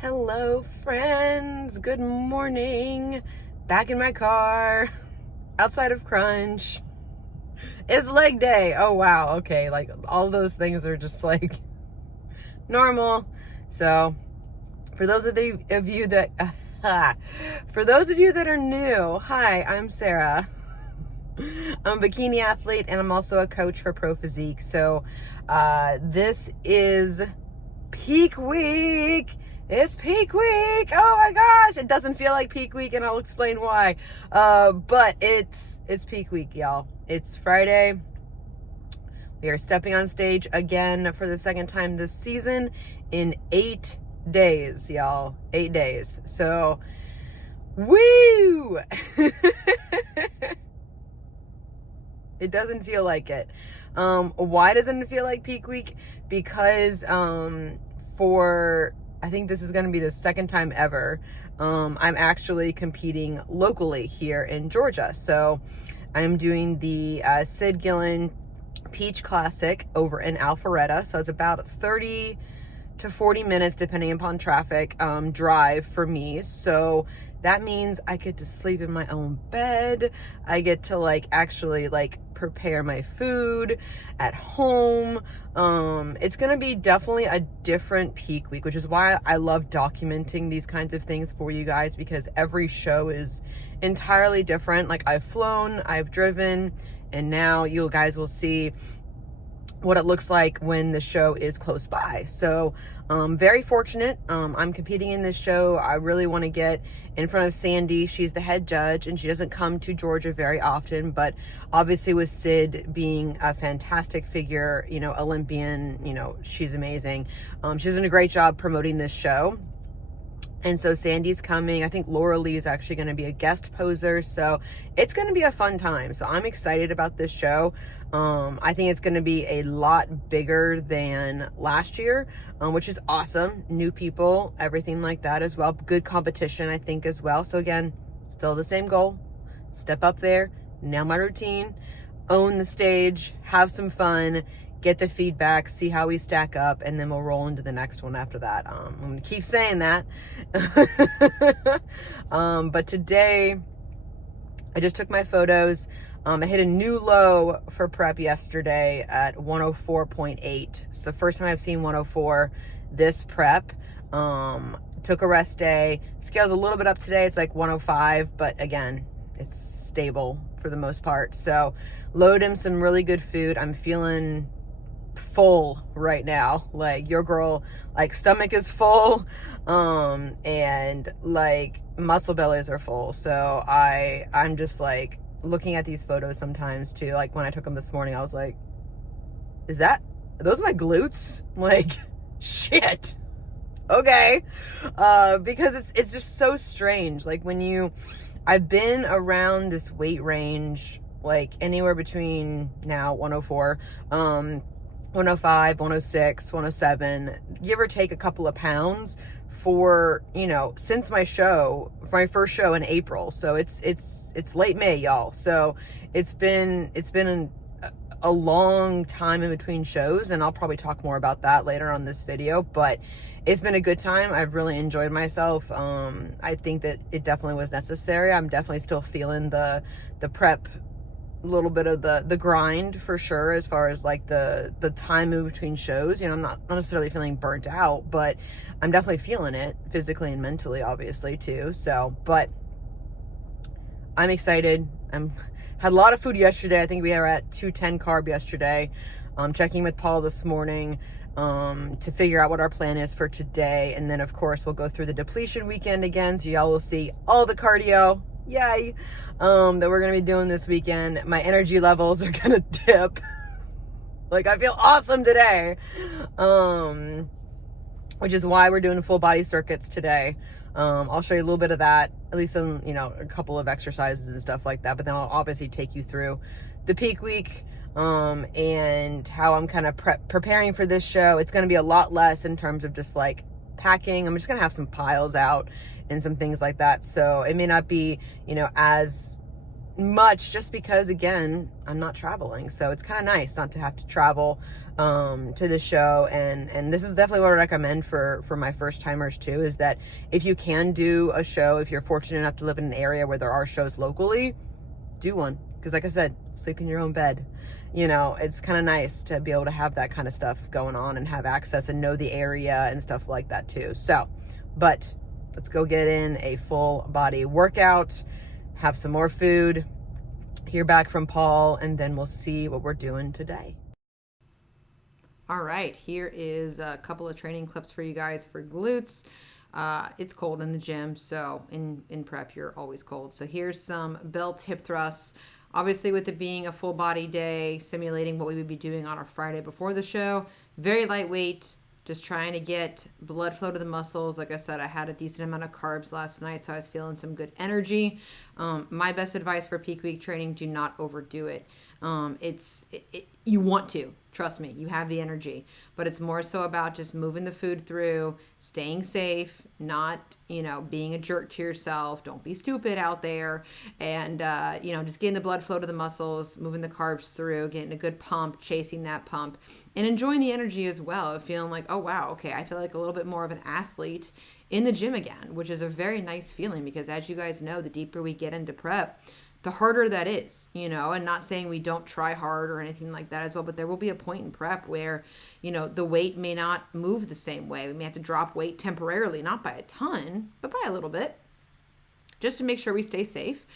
Hello, friends. Good morning. Back in my car, outside of Crunch. It's leg day. Oh, wow. Okay. Like, all those things are just like normal. So, for those of you that, for those of you that are new, hi, I'm Sarah. I'm a bikini athlete and I'm also a coach for Pro Physique. So, this is peak week. It's peak week. Oh my gosh. It doesn't feel like peak week and I'll explain why. But it's peak week, y'all. It's Friday. We are stepping on stage again for the second time this season in 8 days, y'all. 8 days. So, woo! It doesn't feel like it. Why doesn't it feel like peak week? Because I think this is going to be the second time ever, I'm actually competing locally here in Georgia. So I'm doing the Cyd Gillon Peach Classic over in Alpharetta. So it's about 30 to 40 minutes, depending upon traffic, drive for me. So that means I get to sleep in my own bed. I get to actually prepare my food at home. It's gonna be definitely a different peak week, which is why I love documenting these kinds of things for you guys, because every show is entirely different. Like, I've flown, I've driven, and now you guys will see what it looks like when the show is close by. So very fortunate. I'm competing in this show. I really want to get in front of Sandy. She's the head judge and she doesn't come to Georgia very often, but obviously with Cyd being a fantastic figure, Olympian, she's amazing. She's done a great job promoting this show. And so Sandy's coming. I think Laura Lee is actually going to be a guest poser. So it's going to be a fun time. So I'm excited about this show. I think it's going to be a lot bigger than last year, which is awesome. New people, everything like that as well. Good competition, I think, as well. So again, still the same goal. Step up there, nail my routine, own the stage, have some fun, get the feedback, see how we stack up, and then we'll roll into the next one after that. I'm going to keep saying that. But today, I just took my photos. I hit a new low for prep yesterday at 104.8. It's the first time I've seen 104 this prep. Took a rest day. Scale's a little bit up today. It's like 105, but again, it's stable for the most part. So load him some really good food. I'm feeling full right now. Like, your girl, stomach is full, and muscle bellies are full. So I'm just looking at these photos sometimes too. Like, when I took them this morning, I was like, are those my glutes? Shit. Okay. Because it's just so strange. I've been around this weight range, anywhere between now 104, 105, 106, 107, give or take a couple of pounds for, since my first show in April. So it's late May, y'all. So it's been a long time in between shows, and I'll probably talk more about that later on this video, but it's been a good time. I've really enjoyed myself. I think that it definitely was necessary. I'm definitely still feeling the prep, a little bit of the grind for sure, as far as the time in between shows. I'm not necessarily feeling burnt out, but I'm definitely feeling it physically and mentally, obviously, too. So, but I'm excited. Had a lot of food yesterday. I think we were at 210 carb yesterday. Checking with Paul this morning to figure out what our plan is for today. And then, of course, we'll go through the depletion weekend again. So y'all will see all the cardio, yay, that we're going to be doing this weekend. My energy levels are going to dip. I feel awesome today. Which is why we're doing full body circuits today. I'll show you a little bit of that, at least some, a couple of exercises and stuff like that. But then I'll obviously take you through the peak week, and how I'm kind of preparing for this show. It's going to be a lot less in terms of just packing. I'm just going to have some piles out and some things like that. So it may not be, as much, just because, again, I'm not traveling. So it's kind of nice not to have to travel to the show. And this is definitely what I recommend for my first timers too, is that if you can do a show, if you're fortunate enough to live in an area where there are shows locally, do one. Because like I said, sleep in your own bed. It's kind of nice to be able to have that kind of stuff going on and have access and know the area and stuff like that too. So, but let's go get in a full body workout, have some more food, hear back from Paul, and then we'll see what we're doing today. All right, here is a couple of training clips for you guys for glutes. It's cold in the gym, so in prep, you're always cold. So here's some belt hip thrusts. Obviously, with it being a full body day, simulating what we would be doing on our Friday before the show. Very lightweight, just trying to get blood flow to the muscles. Like I said, I had a decent amount of carbs last night, so I was feeling some good energy. My best advice for peak week training, do not overdo it. You want to. Trust me, you have the energy, but it's more so about just moving the food through, staying safe, not, being a jerk to yourself. Don't be stupid out there. And, just getting the blood flow to the muscles, moving the carbs through, getting a good pump, chasing that pump, and enjoying the energy as well. Feeling like, oh, wow, okay, I feel like a little bit more of an athlete in the gym again, which is a very nice feeling, because as you guys know, the deeper we get into prep, the harder that is, and not saying we don't try hard or anything like that as well, but there will be a point in prep where, the weight may not move the same way. We may have to drop weight temporarily, not by a ton, but by a little bit, just to make sure we stay safe.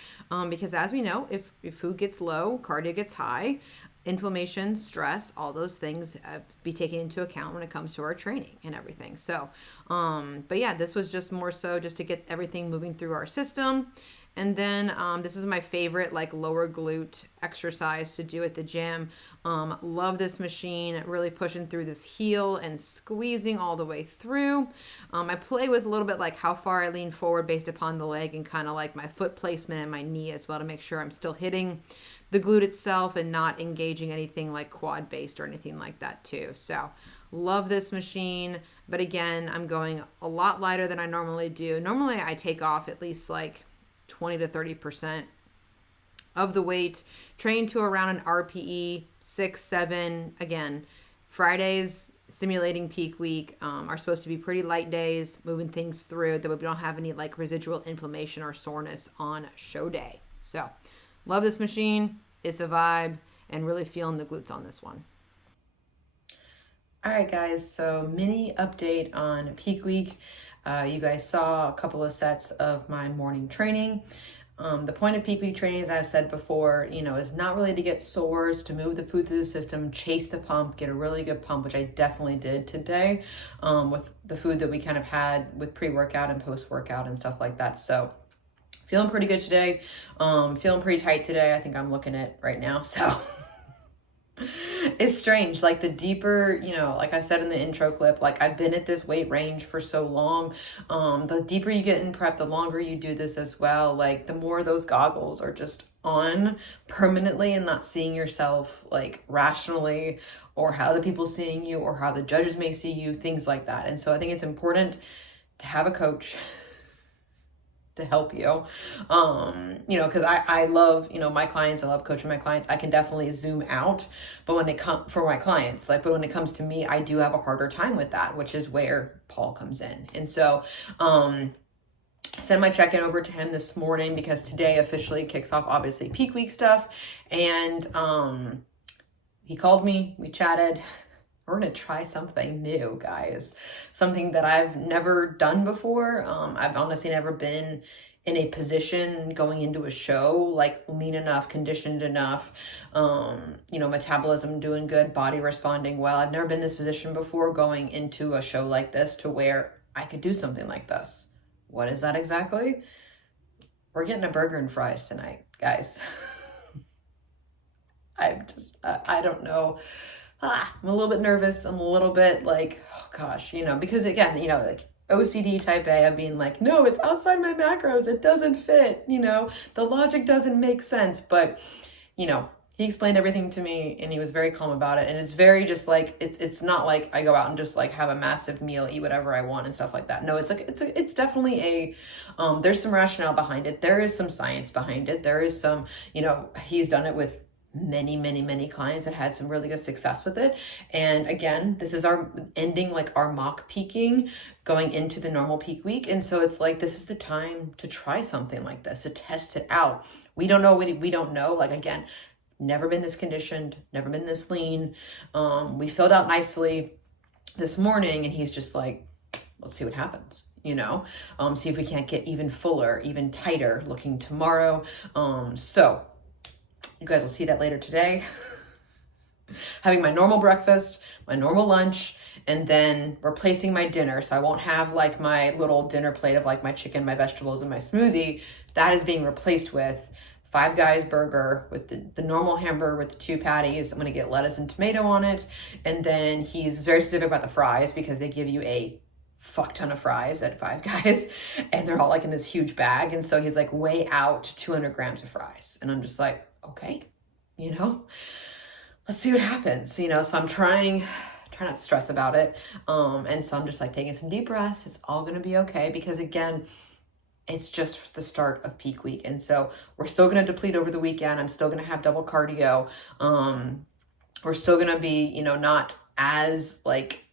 Because as we know, if food gets low, cardio gets high, inflammation, stress, all those things be taken into account when it comes to our training and everything. So, but yeah, this was just more so just to get everything moving through our system. And then this is my favorite lower glute exercise to do at the gym. Love this machine, really pushing through this heel and squeezing all the way through. I play with a little bit how far I lean forward based upon the leg, and kind of my foot placement and my knee as well, to make sure I'm still hitting the glute itself and not engaging anything quad based or anything like that too. So love this machine. But again, I'm going a lot lighter than I normally do. Normally I take off at least 20 to 30% of the weight, train to around an RPE 6, 7. Again, Fridays simulating peak week are supposed to be pretty light days, moving things through that we don't have any residual inflammation or soreness on show day. So love this machine. It's a vibe, and really feeling the glutes on this one. All right, guys, so mini update on peak week. You guys saw a couple of sets of my morning training. The point of peak week training, as I've said before, is not really to get sores, to move the food through the system, chase the pump, get a really good pump, which I definitely did today with the food that we kind of had with pre-workout and post-workout and stuff like that. So feeling pretty good today. Feeling pretty tight today. I think I'm looking at right now. So it's strange. The deeper, like I said in the intro clip, I've been at this weight range for so long. The deeper you get in prep, the longer you do this as well. The more those goggles are just on permanently and not seeing yourself rationally, or how the people seeing you, or how the judges may see you, things like that. And so I think it's important to have a coach to help you, because I love, my clients, I love coaching my clients. I can definitely zoom out, but when it comes for my clients, but when it comes to me, I do have a harder time with that, which is where Paul comes in. And so, send my check-in over to him this morning, because today officially kicks off, obviously, peak week stuff. And, he called me, we chatted. We're going to try something new, guys. Something that I've never done before. I've honestly never been in a position going into a show, lean enough, conditioned enough, metabolism doing good, body responding well. I've never been in this position before, going into a show like this, to where I could do something like this. What is that exactly? We're getting a burger and fries tonight, guys. I don't know. I'm a little bit nervous. I'm a little bit oh gosh, because again, OCD type A of being no, it's outside my macros. It doesn't fit, the logic doesn't make sense. But, he he explained everything to me, and he was very calm about it. And it's very just like, it's not like I go out and just like have a massive meal, eat whatever I want and stuff like that. No, it's like, it's definitely there's some rationale behind it. There is some science behind it. There is some, he's done it with many clients that had some really good success with it. And again, this is our ending, like our mock peaking, going into the normal peak week. And so it's like, this is the time to try something like this, to test it out. We don't know, we don't know. Like, again, never been this conditioned, never been this lean. We filled out nicely this morning, and he's just like, let's see what happens, see if we can't get even fuller, even tighter looking tomorrow. So you guys will see that later today. Having my normal breakfast, my normal lunch, and then replacing my dinner. So I won't have like my little dinner plate of like my chicken, my vegetables, and my smoothie. That is being replaced with Five Guys burger with the normal hamburger with the 2 patties. I'm going to get lettuce and tomato on it. And then he's very specific about the fries, because they give you a fuck ton of fries at Five Guys, and they're all like in this huge bag. And so he's like, weigh out 200 grams of fries. And I'm just like, okay, let's see what happens, so I'm trying not to stress about it. And so I'm just like taking some deep breaths. It's all going to be okay, because again, it's just the start of peak week. And so we're still going to deplete over the weekend. I'm still going to have double cardio. We're still going to be, not as like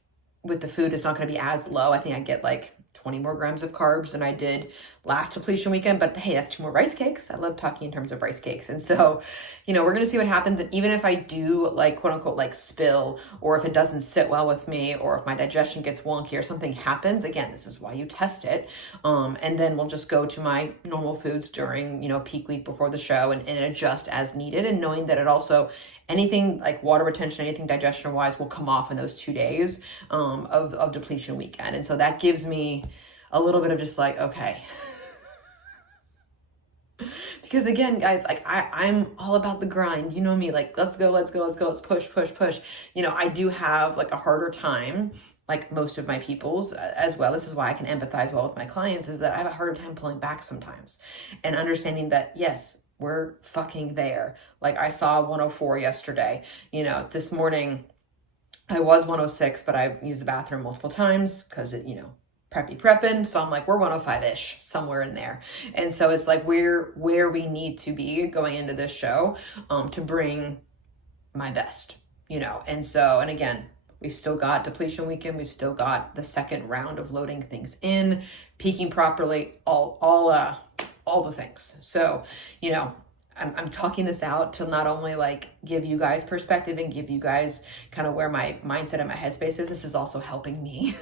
with the food, it's not going to be as low. I think I get like 20 more grams of carbs than I did last depletion weekend, but hey, that's 2 more rice cakes. I love talking in terms of rice cakes. And so, we're going to see what happens. And even if I do like, quote unquote, like spill, or if it doesn't sit well with me, or if my digestion gets wonky or something happens, again, this is why you test it. And then we'll just go to my normal foods during, peak week before the show, and adjust as needed. And knowing that it also, anything like water retention, anything digestion wise will come off in those 2 days of depletion weekend. And so that gives me a little bit of just like, okay. Because again, guys, like I'm all about the grind. You know me, like, let's go. Let's push. I do have like a harder time, like most of my people's as well. This is why I can empathize well with my clients, is that I have a harder time pulling back sometimes, and understanding that, yes, we're fucking there. Like I saw 104 yesterday, this morning I was 106, but I've used the bathroom multiple times because it, prepping. So I'm like, we're 105-ish, somewhere in there. And so it's like we're where we need to be going into this show to bring my best, And so, and again, we've still got depletion weekend. We've still got the second round of loading things in, peaking properly, all the things. So, I'm talking this out to not only like give you guys perspective and give you guys kind of where my mindset and my headspace is. This is also helping me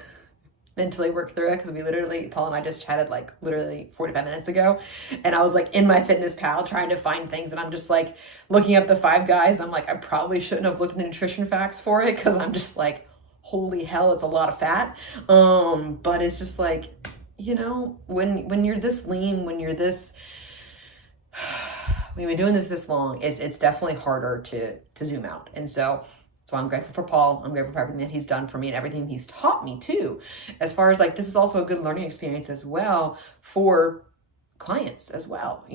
mentally work through it, because Paul and I just chatted like literally 45 minutes ago, and I was like in my Fitness Pal trying to find things, and I'm just like looking up the Five Guys. I'm like, I probably shouldn't have looked at the nutrition facts for it, because I'm just like, holy hell, it's a lot of fat. But it's just like, when you're this lean, when you're this, we've been doing this long, it's definitely harder to zoom out. And so I'm grateful for Paul. I'm grateful for everything that he's done for me and everything he's taught me too. As far as like, this is also a good learning experience as well for clients as well,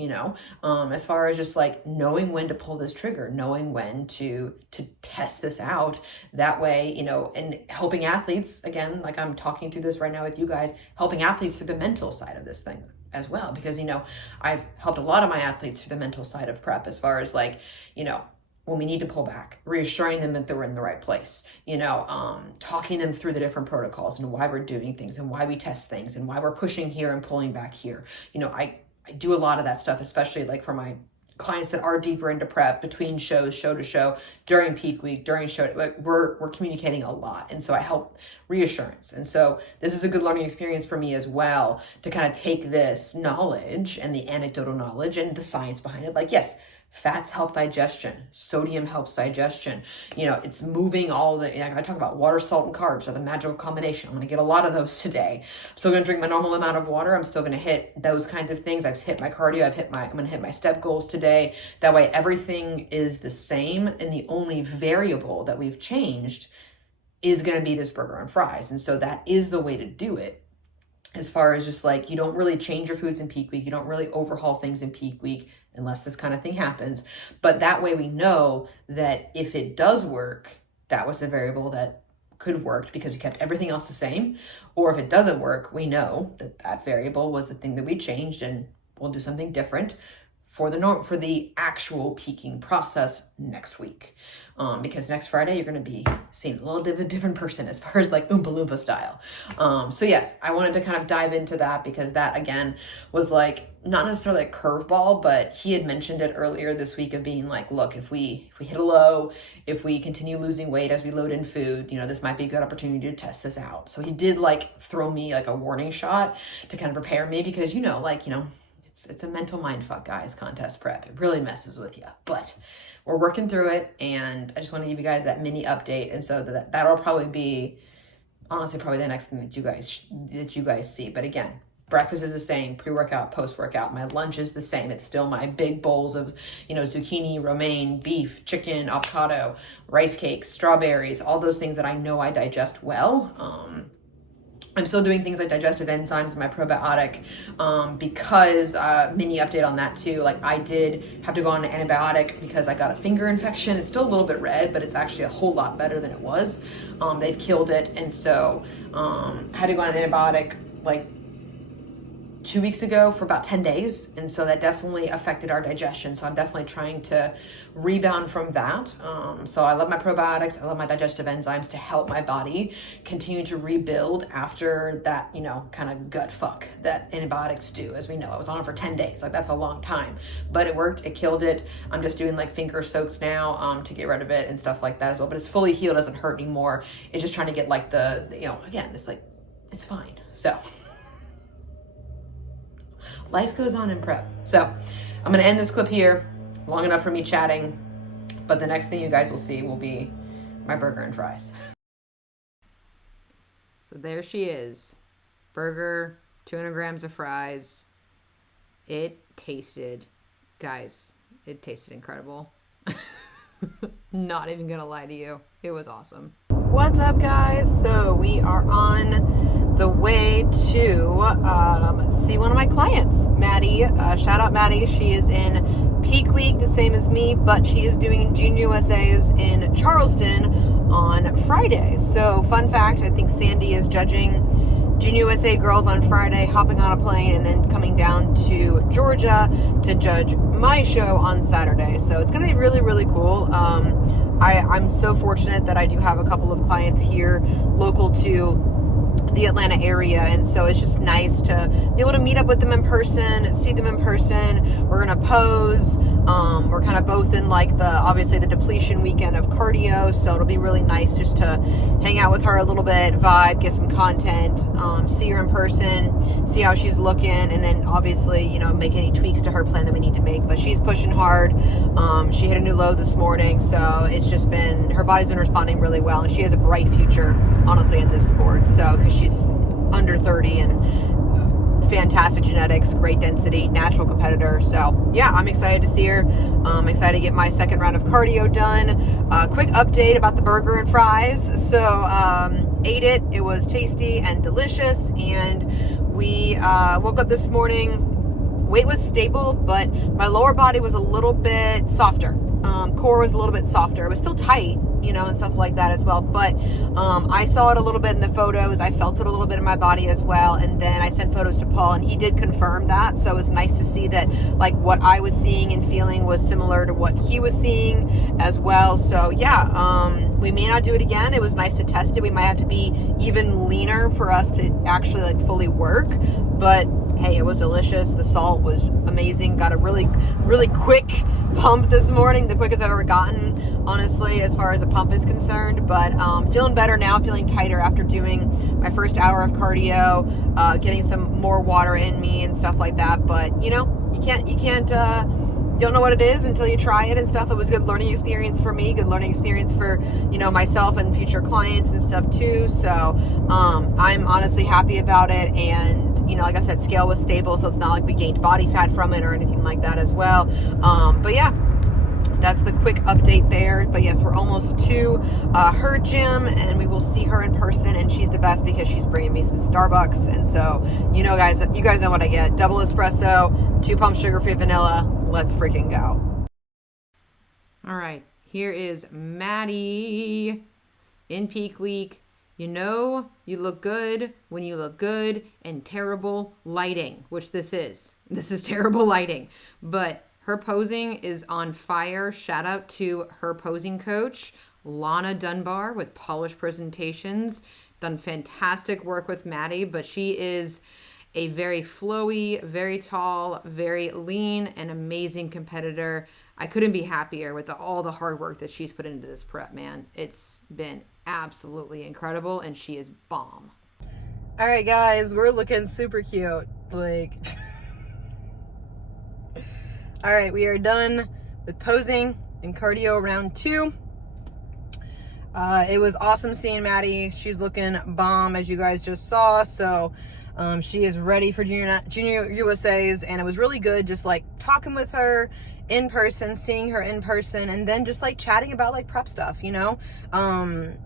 as far as just like knowing when to pull this trigger, knowing when to test this out. That way, and helping athletes, again, like I'm talking through this right now with you guys, helping athletes through the mental side of this thing as well. Because, I've helped a lot of my athletes through the mental side of prep, as far as like, when we need to pull back, reassuring them that they're in the right place, talking them through the different protocols and why we're doing things and why we test things and why we're pushing here and pulling back here. I do a lot of that stuff, especially like for my clients that are deeper into prep, between shows, show to show, during peak week, during show, like we're communicating a lot. And so I help reassurance. And so this is a good learning experience for me as well, to kind of take this knowledge and the anecdotal knowledge and the science behind it. Like, yes, fats help digestion. Sodium helps digestion. It's moving all I talk about water, salt, and carbs are the magical combination. I'm going to get a lot of those today. I'm still going to drink my normal amount of water. I'm still going to hit those kinds of things. I've hit my cardio. I'm going to hit my step goals today. That way everything is the same. And the only variable that we've changed is going to be this burger and fries. And so that is the way to do it. as far as just like, you don't really change your foods in peak week. You don't really overhaul things in peak week unless this kind of thing happens. But that way we know that if it does work, that was the variable that could have worked because we kept everything else the same. Or if it doesn't work, we know that that variable was the thing that we changed, and we'll do something different for the actual peaking process next week. Because next Friday, you're going to be seeing a little different person as far as like Oompa Loompa style. So yes, I wanted to kind of dive into that because that again was like, not necessarily a curveball, but he had mentioned it earlier this week of being like, look, if we hit a low, if we continue losing weight as we load in food, you know, this might be a good opportunity to test this out. So he did like throw me like a warning shot to kind of prepare me because, it's a mental mind fuck, guys, contest prep. It really messes with you, but we're working through it. And I just want to give you guys that mini update. And so that'll probably be, honestly, probably the next thing that you guys see. But again, breakfast is the same, pre-workout, post-workout. My lunch is the same. It's still my big bowls of, zucchini, romaine, beef, chicken, avocado, rice cakes, strawberries, all those things that I know I digest well. I'm still doing things like digestive enzymes, my probiotic, because mini update on that too. Like I did have to go on an antibiotic because I got a finger infection. It's still a little bit red, but it's actually a whole lot better than it was. They've killed it. And so I had to go on an antibiotic like 2 weeks ago for about 10 days. And so that definitely affected our digestion. So I'm definitely trying to rebound from that. So I love my probiotics. I love my digestive enzymes to help my body continue to rebuild after that, kind of gut fuck that antibiotics do. As we know, I was on it for 10 days. Like that's a long time, but it worked. It killed it. I'm just doing like finger soaks now to get rid of it and stuff like that as well. But it's fully healed. Doesn't hurt anymore. It's just trying to get like again, it's like, it's fine. So life goes on in prep. So I'm going to end this clip here. Long enough for me chatting. But the next thing you guys will see will be my burger and fries. So there she is. Burger, 200 grams of fries. It tasted, guys, it tasted incredible. Not even going to lie to you. It was awesome. What's up, guys? So we are on the way to see one of my clients, Maddie. Shout out Maddie. She is in peak week, the same as me, but she is doing Junior USA's in Charleston on Friday. So fun fact, I think Sandy is judging Junior USA girls on Friday, hopping on a plane and then coming down to Georgia to judge my show on Saturday. So it's going to be really, really cool. I'm so fortunate that I do have a couple of clients here local to the Atlanta area, and so it's just nice to be able to meet up with them in person, see them in person. We're gonna pose. We're kind of both in like obviously the depletion weekend of cardio, so it'll be really nice just to hang out with her a little bit, vibe, get some content, see her in person, see how she's looking, and then obviously make any tweaks to her plan that we need to make. But she's pushing hard. She hit a new low this morning, so it's just been, her body's been responding really well, and she has a bright future honestly in this sport. So because she's under 30 and fantastic genetics, great density, natural competitor. So yeah, I'm excited to see her. I'm excited to get my second round of cardio done. Quick update about the burger and fries. So ate it. It was tasty and delicious. And we woke up this morning. Weight was stable, but my lower body was a little bit softer. Core was a little bit softer. It was still tight, and stuff like that as well. But I saw it a little bit in the photos. I felt it a little bit in my body as well. And then I sent photos to Paul, and he did confirm that. So it was nice to see that, like, what I was seeing and feeling was similar to what he was seeing as well. So yeah, we may not do it again. It was nice to test it. We might have to be even leaner for us to actually like fully work. But hey, it was delicious. The salt was amazing. Got a really, really quick pump this morning, the quickest I've ever gotten, honestly, as far as a pump is concerned. But feeling better now, feeling tighter after doing my first hour of cardio, getting some more water in me and stuff like that. But you can't don't know what it is until you try it and stuff. It was a good learning experience for me, good learning experience for myself and future clients and stuff too. So I'm honestly happy about it. And like I said, scale was stable, so it's not like we gained body fat from it or anything like that as well. But yeah, that's the quick update there. But yes, we're almost to her gym, and we will see her in person, and she's the best because she's bringing me some Starbucks. And so, you guys know what I get. Double espresso, 2 pump sugar-free vanilla. Let's freaking go. All right, here is Maddie in peak week. You know you look good when you look good in terrible lighting, which this is. This is terrible lighting. But her posing is on fire. Shout out to her posing coach, Lana Dunbar with Polished Presentations. Done fantastic work with Maddie, but she is a very flowy, very tall, very lean, and amazing competitor. I couldn't be happier with all the hard work that she's put into this prep, man. It's been absolutely incredible, and she is bomb. All right, guys, we're looking super cute. Like, all right, we are done with posing and cardio round 2. It was awesome seeing Maddie. She's looking bomb, as you guys just saw. So she is ready for junior USAs, and it was really good just like talking with her in person, seeing her in person, and then just like chatting about like prep stuff, you know.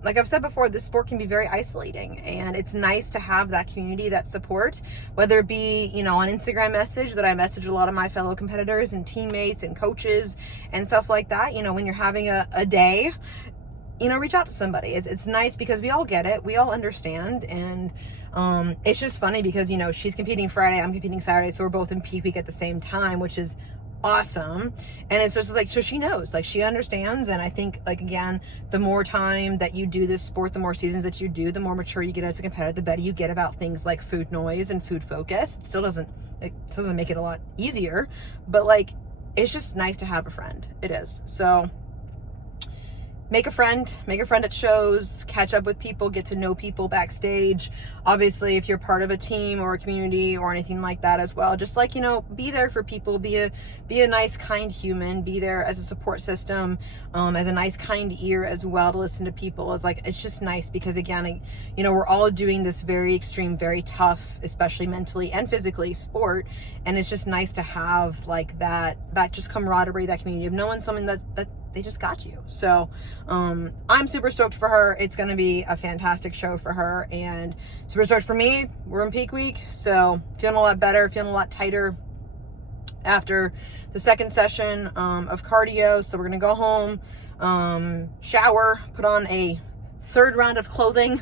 Like I've said before, this sport can be very isolating, and it's nice to have that community, that support, whether it be, you know, on Instagram message that I message a lot of my fellow competitors and teammates and coaches and stuff like that. You know, when you're having a day, you know, reach out to somebody. It's nice because we all get it, we all understand. And it's just funny because, you know, she's competing Friday, I'm competing Saturday, so we're both in peak week at the same time, which is awesome. And it's just like, so she knows, like, she understands. And I think, like, again, the more time that you do this sport, the more seasons that you do, the more mature you get as a competitor, the better you get about things like food noise and food focus. It still doesn't make it a lot easier, but like, it's just nice to have a friend. It is. So make a friend at shows, catch up with people, get to know people backstage. Obviously, if you're part of a team or a community or anything like that as well, just like, you know, be there for people, be a nice, kind human, be there as a support system, as a nice, kind ear as well to listen to people. It's just nice because, again, you know, we're all doing this very extreme, very tough, especially mentally and physically, sport. And it's just nice to have like that just camaraderie, that community of knowing someone that they just got you. So I'm super stoked for her. It's going to be a fantastic show for her, and super stoked for me. We're in peak week, so feeling a lot better, feeling a lot tighter after the second session of cardio. So we're going to go home, shower, put on a 3rd round of clothing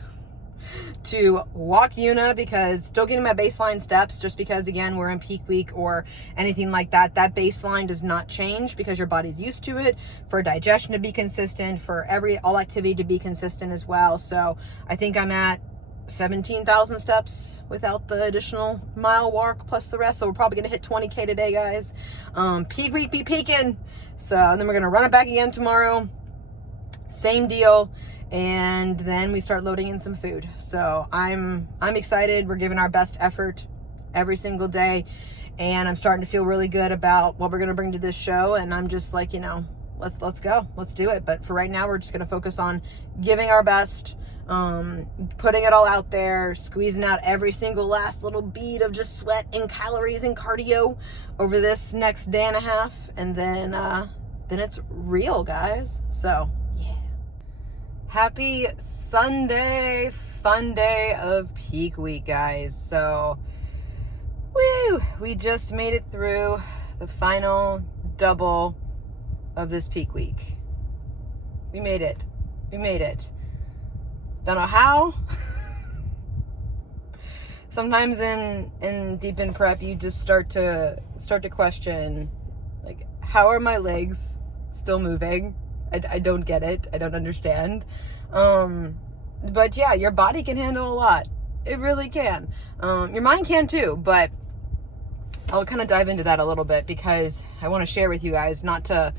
to walk Una, because still getting my baseline steps, just because, again, we're in peak week or anything like that. That baseline does not change because your body's used to it, for digestion to be consistent, for all activity to be consistent as well. So I think I'm at 17,000 steps without the additional mile walk plus the rest. So we're probably going to hit 20K today, guys. Peak week be peaking. So, and then we're going to run it back again tomorrow. Same deal. And then we start loading in some food. So I'm excited. We're giving our best effort every single day, and I'm starting to feel really good about what we're going to bring to this show. And I'm just like, you know, let's go, let's do it. But for right now, we're just going to focus on giving our best, putting it all out there, squeezing out every single last little bead of just sweat and calories and cardio over this next day and a half. And then it's real, guys. So happy Sunday, fun day of peak week, guys. So, woo, we just made it through the final double of this peak week. We made it. Don't know how. Sometimes in deep in prep, you just start to question, like, how are my legs still moving? I don't get it. I don't understand. But yeah, your body can handle a lot. It really can. Your mind can too, but I'll kind of dive into that a little bit because I want to share with you guys, not to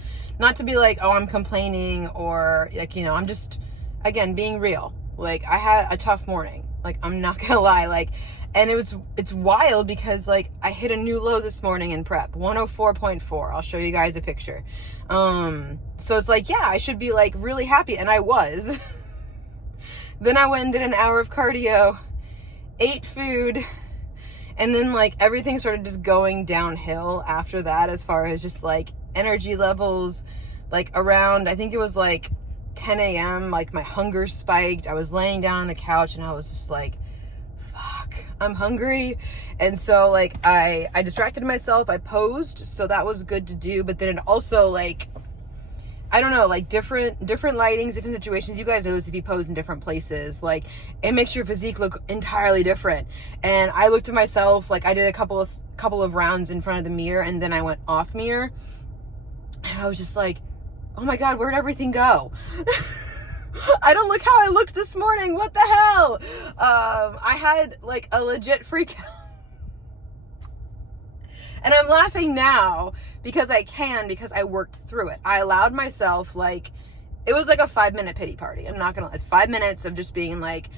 be like, oh, I'm complaining, or like, you know, I'm just, again, being real. Like, I had a tough morning. Like, I'm not gonna lie. Like, and it's wild because, like, I hit a new low this morning in prep, 104.4. I'll show you guys a picture. So it's like, yeah, I should be like really happy. And I was. Then I went and did an hour of cardio, ate food, and then like everything started just going downhill after that, as far as just like energy levels, like around, I think it was like 10 a.m., like my hunger spiked. I was laying down on the couch and I was just like, fuck, I'm hungry. And so like I distracted myself, I posed, so that was good to do. But then it also, like, I don't know, like different lightings, different situations. You guys know this if you pose in different places, like it makes your physique look entirely different. And I looked at myself, like I did a couple of rounds in front of the mirror, and then I went off mirror, and I was just like, oh my God, where'd everything go? I don't look how I looked this morning. What the hell? I had like a legit freak out. And I'm laughing now because because I worked through it. I allowed myself, like, it was like a 5-minute pity party. I'm not gonna, it's 5 minutes of just being like,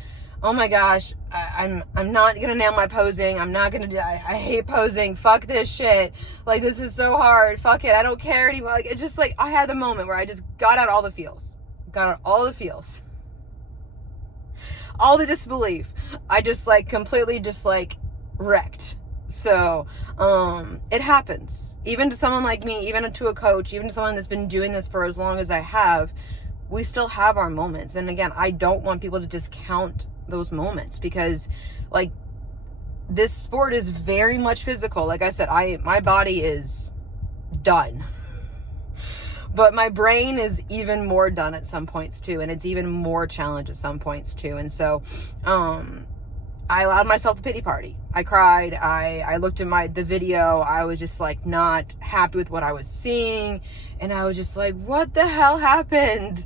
oh my gosh, I'm not gonna nail my posing. I'm not gonna do, I hate posing. Fuck this shit. Like, this is so hard. Fuck it. I don't care anymore. Like, it's just like, I had the moment where I just got out all the feels. All the disbelief. I just like completely just like wrecked. So, it happens. Even to someone like me, even to a coach, even to someone that's been doing this for as long as I have, we still have our moments. And again, I don't want people to discount those moments, because like this sport is very much physical. Like I said, my body is done, but my brain is even more done at some points too. And it's even more challenged at some points too. And so, I allowed myself a pity party. I cried. I looked at the video. I was just like not happy with what I was seeing. And I was just like, what the hell happened?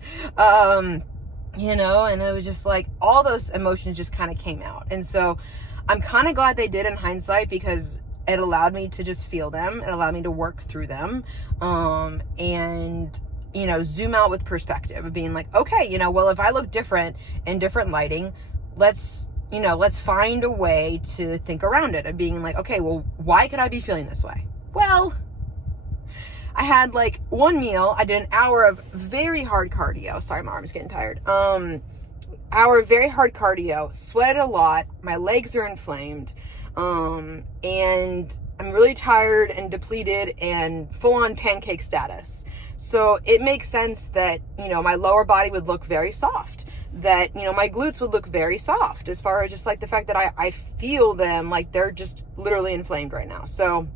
You know, and it was just like all those emotions just kind of came out. And so I'm kind of glad they did in hindsight, because it allowed me to just feel them. It allowed me to work through them. And, you know, zoom out with perspective of being like, okay, you know, well, if I look different in different lighting, let's find a way to think around it, of being like, okay, well, why could I be feeling this way? Well, I had like one meal. I did an hour of very hard cardio. Sorry, my arm's getting tired. Hour of very hard cardio, sweated a lot. My legs are inflamed. And I'm really tired and depleted and full on pancake status. So it makes sense that, you know, my lower body would look very soft, that, you know, my glutes would look very soft, as far as just like the fact that I feel them like they're just literally inflamed right now. So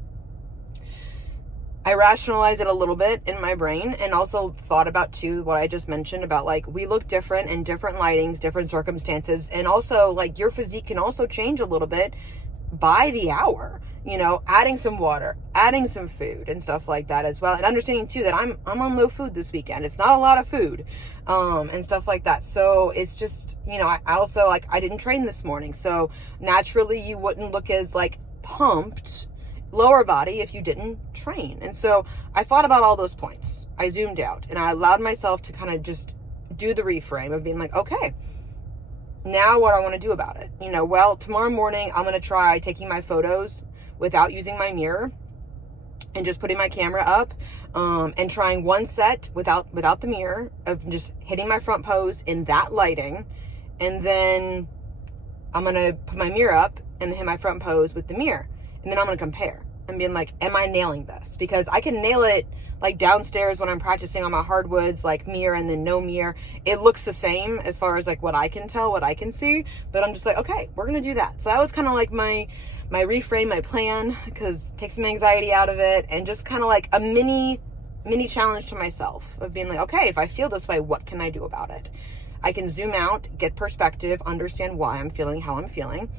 I rationalized it a little bit in my brain, and also thought about too what I just mentioned about like we look different in different lightings, different circumstances, and also like your physique can also change a little bit by the hour, you know, adding some water, adding some food and stuff like that as well. And understanding too that I'm on low food this weekend. It's not a lot of food, and stuff like that. So it's just, you know, I also like, I didn't train this morning. So naturally you wouldn't look as like pumped lower body if you didn't train. And so I thought about all those points. I zoomed out and I allowed myself to kind of just do the reframe of being like, okay, now what I want to do about it. You know, well, tomorrow morning I'm going to try taking my photos without using my mirror and just putting my camera up, and trying one set without the mirror, of just hitting my front pose in that lighting. And then I'm going to put my mirror up and then hit my front pose with the mirror. And then I'm going to compare and being like, am I nailing this? Because I can nail it like downstairs when I'm practicing on my hardwoods, like mirror and then no mirror. It looks the same as far as like what I can tell, what I can see. But I'm just like, okay, we're going to do that. So that was kind of like my reframe, my plan, because it takes some anxiety out of it, and just kind of like a mini challenge to myself of being like, okay, if I feel this way, what can I do about it? I can zoom out, get perspective, understand why I'm feeling how I'm feeling.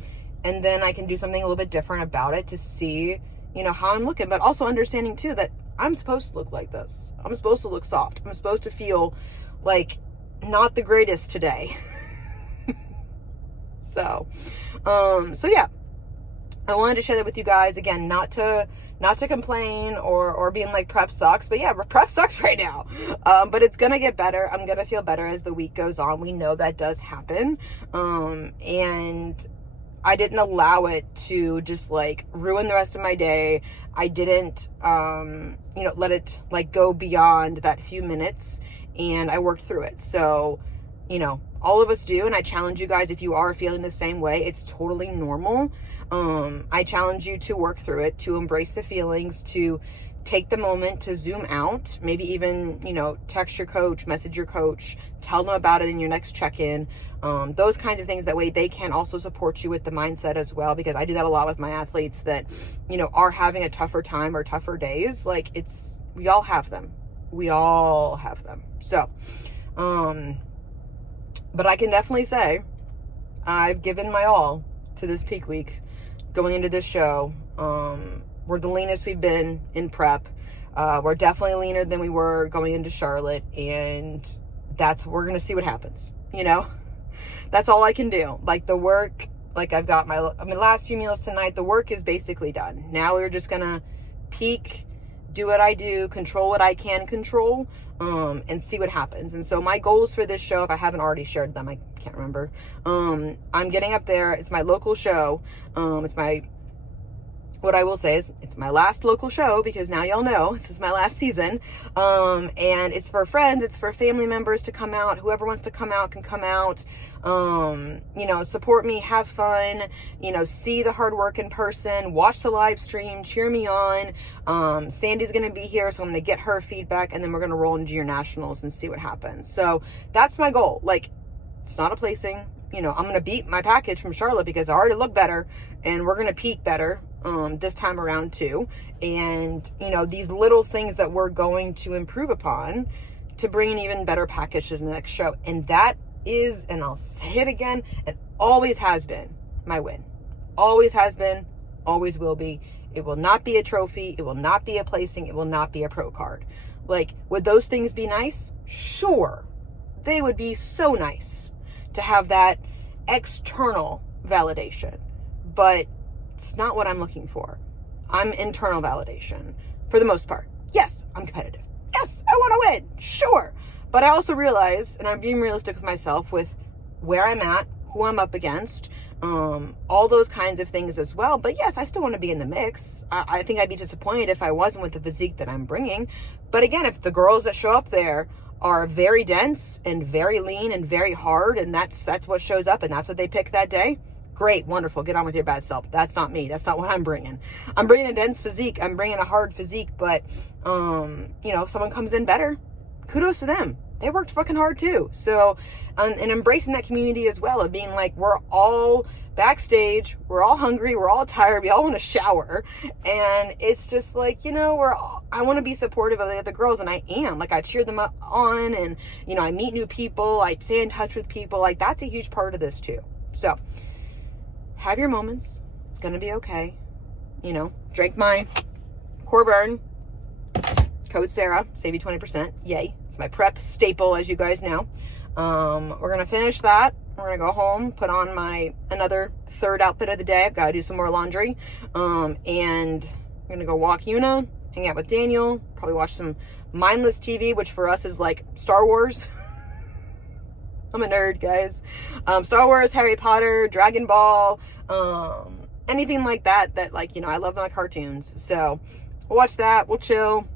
And then I can do something a little bit different about it to see, you know, how I'm looking, but also understanding too that I'm supposed to look like this. I'm supposed to look soft. I'm supposed to feel like not the greatest today. So yeah, I wanted to share that with you guys. Again, not to complain or being like prep sucks, but yeah, prep sucks right now. But it's going to get better. I'm going to feel better as the week goes on. We know that does happen. And I didn't allow it to just like ruin the rest of my day. I didn't, you know, let it like go beyond that few minutes, and I worked through it. So, you know, all of us do. And I challenge you guys, if you are feeling the same way, it's totally normal. I challenge you to work through it, to embrace the feelings, to take the moment to zoom out, maybe even, text your coach, message your coach, tell them about it in your next check-in, those kinds of things. That way they can also support you with the mindset as well, because I do that a lot with my athletes that, are having a tougher time or tougher days. Like, we all have them. We all have them. So, but I can definitely say I've given my all to this peak week going into this show. We're the leanest we've been in prep. We're definitely leaner than we were going into Charlotte, and we're going to see what happens. That's all I can do. Like, the work, like, I've got my last few meals tonight. The work is basically done. Now we're just going to peak, do what I do, control what I can control, and see what happens. And so my goals for this show, if I haven't already shared them, I can't remember. I'm getting up there. It's my local show. What I will say is it's my last local show, because now y'all know this is my last season. And it's for friends, it's for family members to come out. Whoever wants to come out can come out. Support me, have fun, see the hard work in person, watch the live stream, cheer me on. Sandy's going to be here, so I'm going to get her feedback, and then we're going to roll into your nationals and see what happens. So that's my goal. Like, it's not a placing. I'm going to beat my package from Charlotte, because I already look better, and we're going to peak better this time around too. And, these little things that we're going to improve upon to bring an even better package to the next show. And that is, and I'll say it again, it always has been my win. Always has been, always will be. It will not be a trophy. It will not be a placing. It will not be a pro card. Like, would those things be nice? Sure. They would be so nice to have that external validation, but it's not what I'm looking for. I'm internal validation for the most part. Yes, I'm competitive. Yes, I want to win. Sure. But I also realize, and I'm being realistic with myself with where I'm at, who I'm up against, all those kinds of things as well. But yes, I still want to be in the mix. I think I'd be disappointed if I wasn't with the physique that I'm bringing. But again, if the girls that show up there are very dense and very lean and very hard, and that's what shows up, and that's what they pick that day, great, wonderful, get on with your bad self. That's not me. That's not what I'm bringing. I'm bringing a dense physique. I'm bringing a hard physique. But, if someone comes in better, kudos to them. They worked fucking hard too. So, and embracing that community as well, of being like, we're all backstage, we're all hungry, we're all tired, we all want to shower. And it's just like, I want to be supportive of the other girls, and I am. Like, I cheer them up on, and, I meet new people, I stay in touch with people. Like, that's a huge part of this too. So, have your moments. It's going to be okay. Drink my core burn. Code Sarah, save you 20%. Yay. It's my prep staple, as you guys know. We're going to finish that. We're going to go home, put on another third outfit of the day. I've got to do some more laundry. And we're going to go walk Una, hang out with Daniel, probably watch some mindless TV, which for us is like Star Wars. I'm a nerd, guys. Star Wars, Harry Potter, Dragon Ball, anything like that, I love my cartoons. So we'll watch that. We'll chill.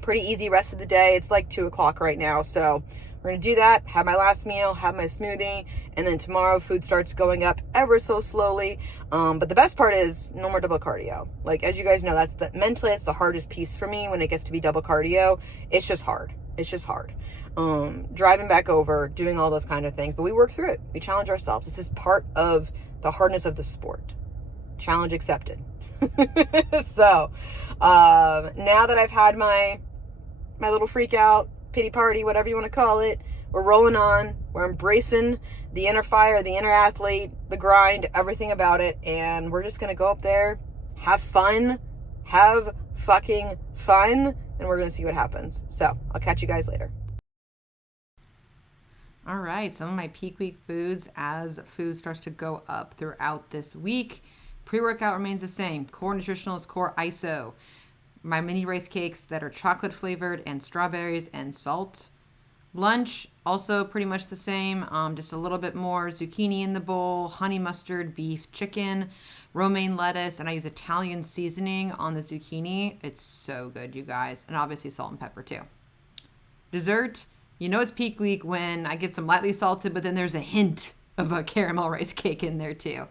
Pretty easy rest of the day. It's like 2:00 right now. So we're going to do that, have my last meal, have my smoothie, and then tomorrow food starts going up ever so slowly. But the best part is no more double cardio. Like, as you guys know, mentally, it's the hardest piece for me when it gets to be double cardio. It's just hard. Driving back over, doing all those kind of things, but we work through it. We challenge ourselves. This is part of the hardness of the sport. Challenge accepted. So, now that I've had my little freak out, pity party, whatever you want to call it, we're rolling on. We're embracing the inner fire, the inner athlete, the grind, everything about it. And we're just going to go up there, have fun, have fucking fun, and we're going to see what happens. So I'll catch you guys later. All right, some of my peak week foods as food starts to go up throughout this week. Pre-workout remains the same. Core Nutritionals, Core ISO. My mini rice cakes that are chocolate flavored and strawberries and salt. Lunch, also pretty much the same. Just a little bit more zucchini in the bowl, honey mustard, beef, chicken, romaine lettuce, and I use Italian seasoning on the zucchini. It's so good, you guys. And obviously salt and pepper too. Dessert, it's peak week when I get some lightly salted, but then there's a hint of a caramel rice cake in there too.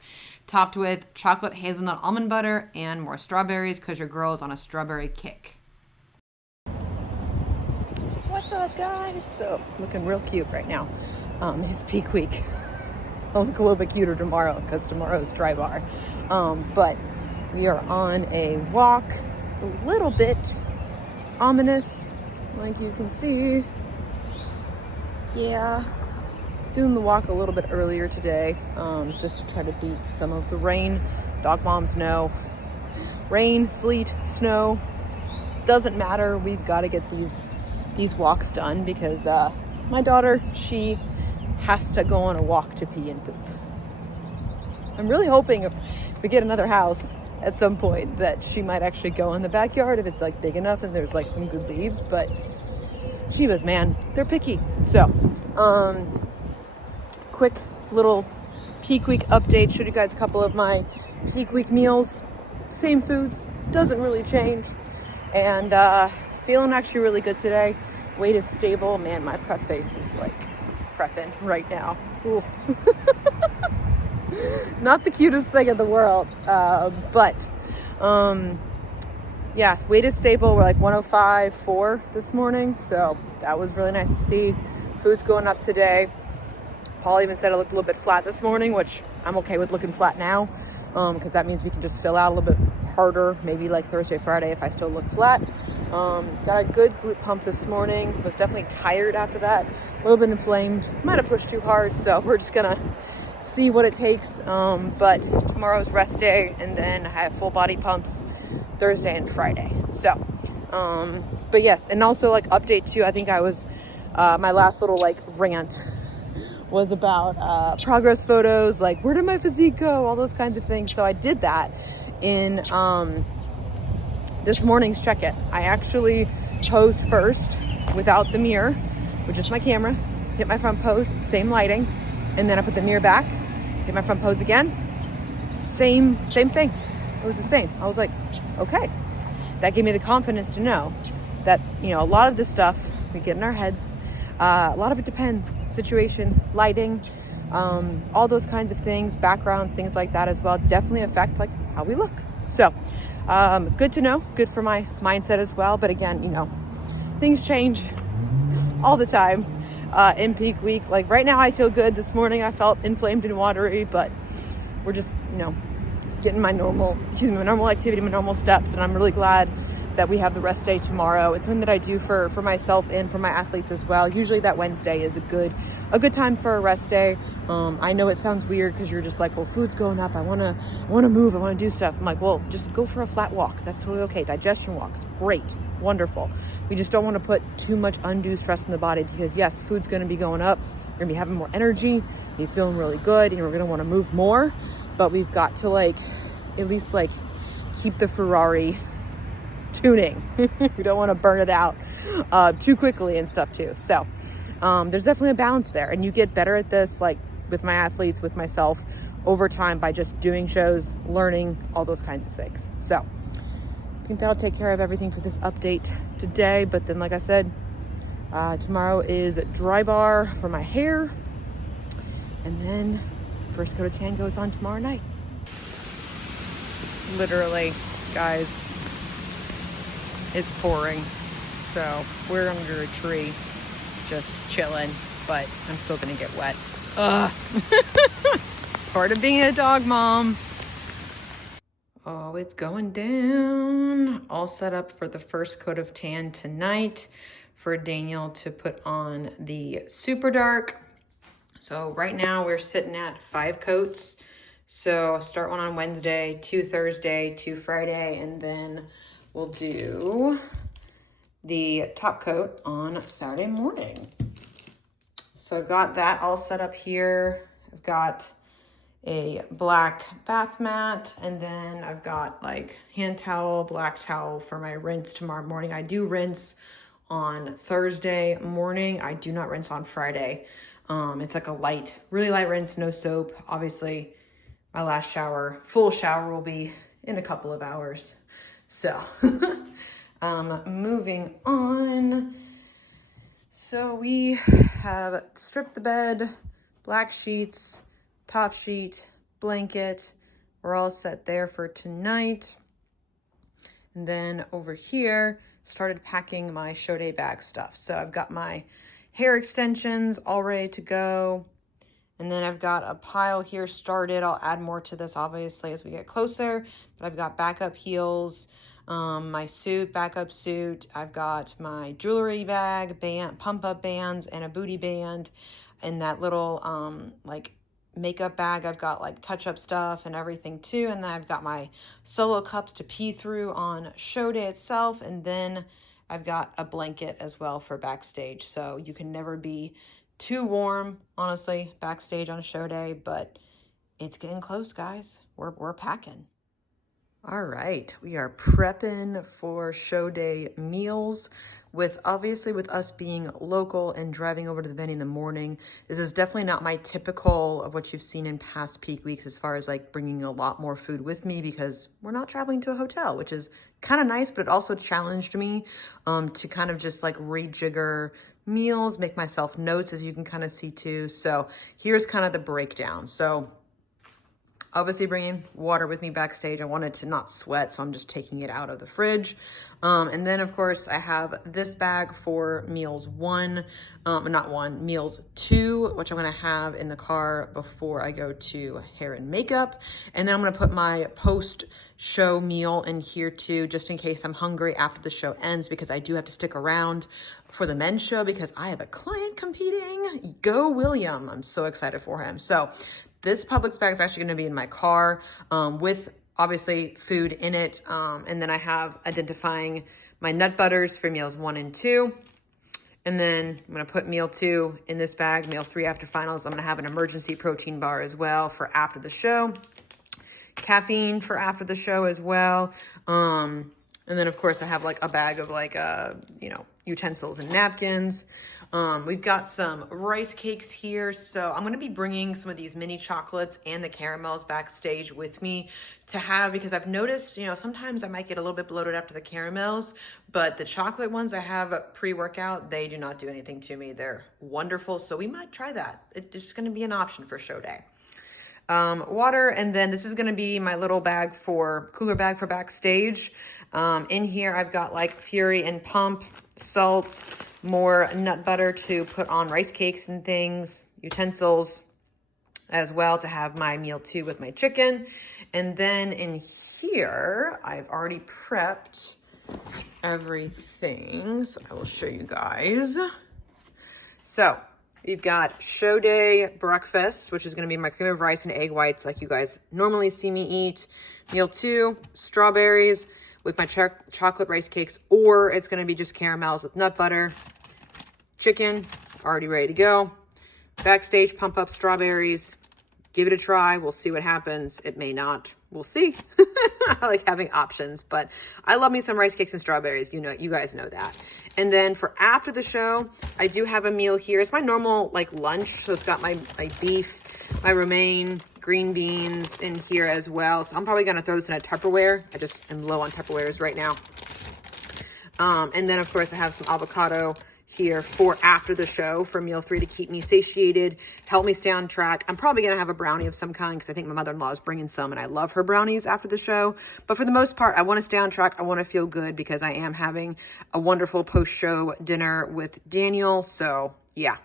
Topped with chocolate hazelnut almond butter and more strawberries because your girl is on a strawberry kick. What's up, guys? So, looking real cute right now. It's peak week. I'll look a little bit cuter tomorrow because tomorrow's dry bar. But we are on a walk. It's a little bit ominous, like you can see. Yeah, doing the walk a little bit earlier today, just to try to beat some of the rain. Dog moms know rain, sleet, snow, doesn't matter. We've got to get these walks done because my daughter, she has to go on a walk to pee and poop. I'm really hoping if we get another house at some point that she might actually go in the backyard if it's like big enough and there's like some good leaves, but Shivas, man, they're picky. So, quick little peak week update. Showed you guys a couple of my peak week meals. Same foods, doesn't really change. And feeling actually really good today. Weight is stable. Man, my prep face is like prepping right now. Ooh. Not the cutest thing in the world, but yeah, weight is stable. We're like 105.4 this morning, so that was really nice to see. Food's going up today. Paul even said I looked a little bit flat this morning, which I'm okay with looking flat now, because that means we can just fill out a little bit harder, maybe like Thursday, Friday if I still look flat. Got a good glute pump this morning. Was definitely tired after that, a little bit inflamed. Might have pushed too hard, so we're just gonna see what it takes. But tomorrow's rest day, and then I have full body pumps Thursday and Friday. So, but yes, and also like update too. I think I was my last little like rant was about progress photos, like where did my physique go, all those kinds of things. So I did that in this morning's check-in. I actually posed first without the mirror, with just my camera, hit my front pose, same lighting, and then I put the mirror back, hit my front pose again, same thing. It was the same. I was like, okay. That gave me the confidence to know that, you know, a lot of this stuff we get in our heads. A lot of it depends. Situation, lighting, all those kinds of things, backgrounds, things like that as well, definitely affect like how we look. So, good to know, good for my mindset as well. But again, you know, things change all the time in peak week. Like right now I feel good. This morning I felt inflamed and watery, but we're just, you know, getting my normal activity, my normal steps. And I'm really glad that we have the rest day tomorrow. It's something that I do for myself and for my athletes as well. Usually that Wednesday is a good time for a rest day. I know it sounds weird because you're just like, well, food's going up. I want to move. I want to do stuff. I'm like, well, just go for a flat walk. That's totally okay. Digestion walks, great, wonderful. We just don't want to put too much undue stress in the body because yes, food's going to be going up. You're going to be having more energy. You're feeling really good, and you're going to want to move more. But we've got to like, at least like keep the Ferrari tuning. We don't want to burn it out too quickly and stuff too. So there's definitely a balance there, and you get better at this, like with my athletes, with myself, over time by just doing shows, learning, all those kinds of things. So I think that'll take care of everything for this update today. But then, like I said, tomorrow is dry bar for my hair, and then first coat of tan goes on tomorrow night. Literally, guys, it's pouring, so we're under a tree just chilling, but I'm still gonna get wet. Ugh. It's part of being a dog mom. Oh, it's going down. All set up for the first coat of tan tonight for Daniel to put on the super dark. So right now we're sitting at 5 coats. So I'll start one on Wednesday, 2 Thursday, 2 Friday, and then we'll do the top coat on Saturday morning. So I've got that all set up here. I've got a black bath mat, and then I've got like hand towel, black towel for my rinse tomorrow morning. I do rinse on Thursday morning. I do not rinse on Friday. It's like a really light rinse, no soap. Obviously, my last shower, full shower, will be in a couple of hours. So, moving on. So we have stripped the bed, black sheets, top sheet, blanket. We're all set there for tonight. And then over here, started packing my show day bag stuff. So I've got my hair extensions all ready to go. And then I've got a pile here started. I'll add more to this obviously as we get closer, but I've got backup heels, my suit, backup suit. I've got my jewelry bag, pump up bands, and a booty band. And that little like makeup bag, I've got like touch up stuff and everything too. And then I've got my solo cups to pee through on show day itself. And then I've got a blanket as well for backstage. So you can never be too warm, honestly, backstage on show day, but it's getting close, guys. We're packing. All right, we are prepping for show day meals. Obviously with us being local and driving over to the venue in the morning, this is definitely not my typical of what you've seen in past peak weeks as far as like bringing a lot more food with me, because we're not traveling to a hotel, which is kind of nice, but it also challenged me to kind of just like rejigger meals, make myself notes, as you can kind of see too. So here's kind of the breakdown. So obviously bringing water with me backstage. I wanted to not sweat, so I'm just taking it out of the fridge. And then of course I have this bag for meals meals 2, which I'm gonna have in the car before I go to hair and makeup. And then I'm gonna put my post-show meal in here too, just in case I'm hungry after the show ends, because I do have to stick around for the men's show because I have a client competing. Go William, I'm so excited for him. So this Publix bag is actually gonna be in my car with obviously food in it. And then I have identifying my nut butters for meals 1 and 2. And then I'm gonna put meal 2 in this bag, meal 3 after finals. I'm gonna have an emergency protein bar as well for after the show. Caffeine for after the show as well. And then of course I have like a bag of like, utensils and napkins. We've got some rice cakes here. So I'm going to be bringing some of these mini chocolates and the caramels backstage with me to have, because I've noticed, sometimes I might get a little bit bloated after the caramels, but the chocolate ones I have pre-workout, they do not do anything to me. They're wonderful. So we might try that. It's going to be an option for show day. Water. And then this is going to be my little cooler bag for backstage. In here, I've got like Fury and Pump, salt, more nut butter to put on rice cakes and things, utensils as well to have my meal 2 with my chicken. And then in here, I've already prepped everything. So I will show you guys. So we've got show day breakfast, which is going to be my cream of rice and egg whites like you guys normally see me eat. Meal 2, strawberries with my chocolate rice cakes, or it's going to be just caramels with nut butter. Chicken, already ready to go. Backstage, pump up strawberries. Give it a try. We'll see what happens. It may not. We'll see. I like having options, but I love me some rice cakes and strawberries. You guys know that. And then for after the show, I do have a meal here. It's my normal like lunch. So it's got my beef, my romaine, green beans in here as well. So I'm probably going to throw this in a Tupperware. I just am low on Tupperwares right now. And then of course I have some avocado here for after the show for meal 3 to keep me satiated, help me stay on track. I'm probably going to have a brownie of some kind because I think my mother-in-law is bringing some and I love her brownies after the show. But for the most part, I want to stay on track. I want to feel good because I am having a wonderful post-show dinner with Daniel. So yeah,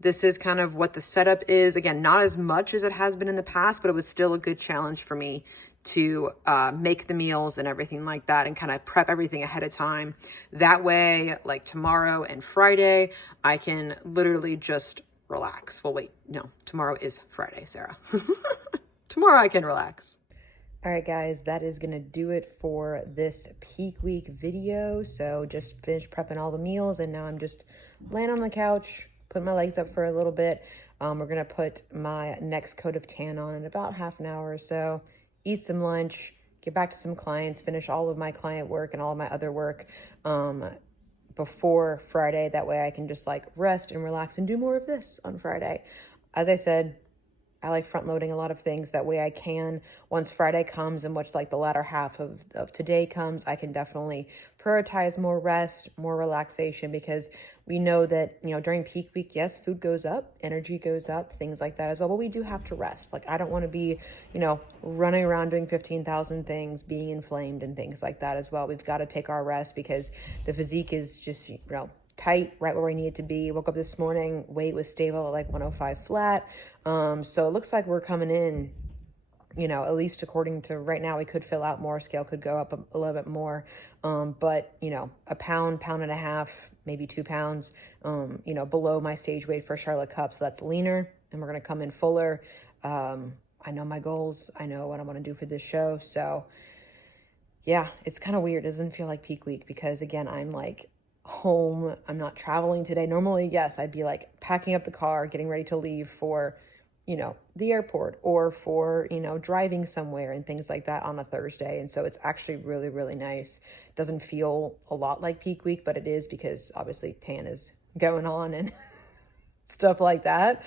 this is kind of what the setup is. Again, not as much as it has been in the past, but it was still a good challenge for me to make the meals and everything like that and kind of prep everything ahead of time. That way, like tomorrow and Friday, I can literally just relax. Well, wait, no, tomorrow is Friday, Sarah. Tomorrow I can relax. All right, guys, that is going to do it for this peak week video. So just finished prepping all the meals and now I'm just laying on the couch, putting my legs up for a little bit. We're going to put my next coat of tan on in about half an hour or so. Eat some lunch, get back to some clients, finish all of my client work and all of my other work before Friday. That way I can just like rest and relax and do more of this on Friday. As I said, I like front loading a lot of things. That way I can, once Friday comes and what's like the latter half of today comes, I can definitely prioritize more rest, more relaxation, because we know that, you know, during peak week, yes, food goes up, energy goes up, things like that as well. But we do have to rest. Like, I don't want to be, you know, running around doing 15,000 things, being inflamed and things like that as well. We've got to take our rest because the physique is just, you know, tight, right where we need it to be. Woke up this morning, weight was stable at like 105 flat. So it looks like we're coming in, you know, at least according to right now, we could fill out more, scale could go up a little bit more. But, you know, a pound, pound and a half, maybe 2 pounds, you know, below my stage weight for Charlotte Cup. So that's leaner, and we're going to come in fuller. I know my goals. I know what I want to do for this show. So yeah, it's kind of weird. It doesn't feel like peak week because, again, I'm like home. I'm not traveling today. Normally, yes, I'd be like packing up the car, getting ready to leave for, you know, the airport or for, you know, driving somewhere and things like that on a Thursday. And so it's actually really, really nice. Doesn't feel a lot like peak week, but it is because obviously tan is going on and stuff like that.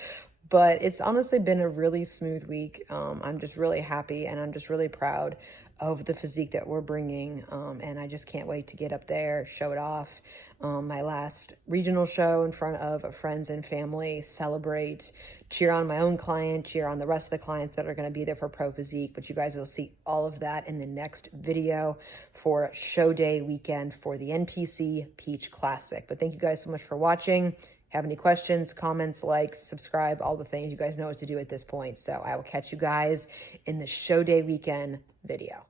But it's honestly been a really smooth week. I'm just really happy, and I'm just really proud of the physique that we're bringing. And I just can't wait to get up there, show it off. My last regional show in front of friends and family, celebrate, cheer on my own client, cheer on the rest of the clients that are going to be there for Pro Physique. But you guys will see all of that in the next video for show day weekend for the NPC Peach Classic. But thank you guys so much for watching. Have any questions, comments, likes, subscribe, all the things. You guys know what to do at this point. So I will catch you guys in the show day weekend video.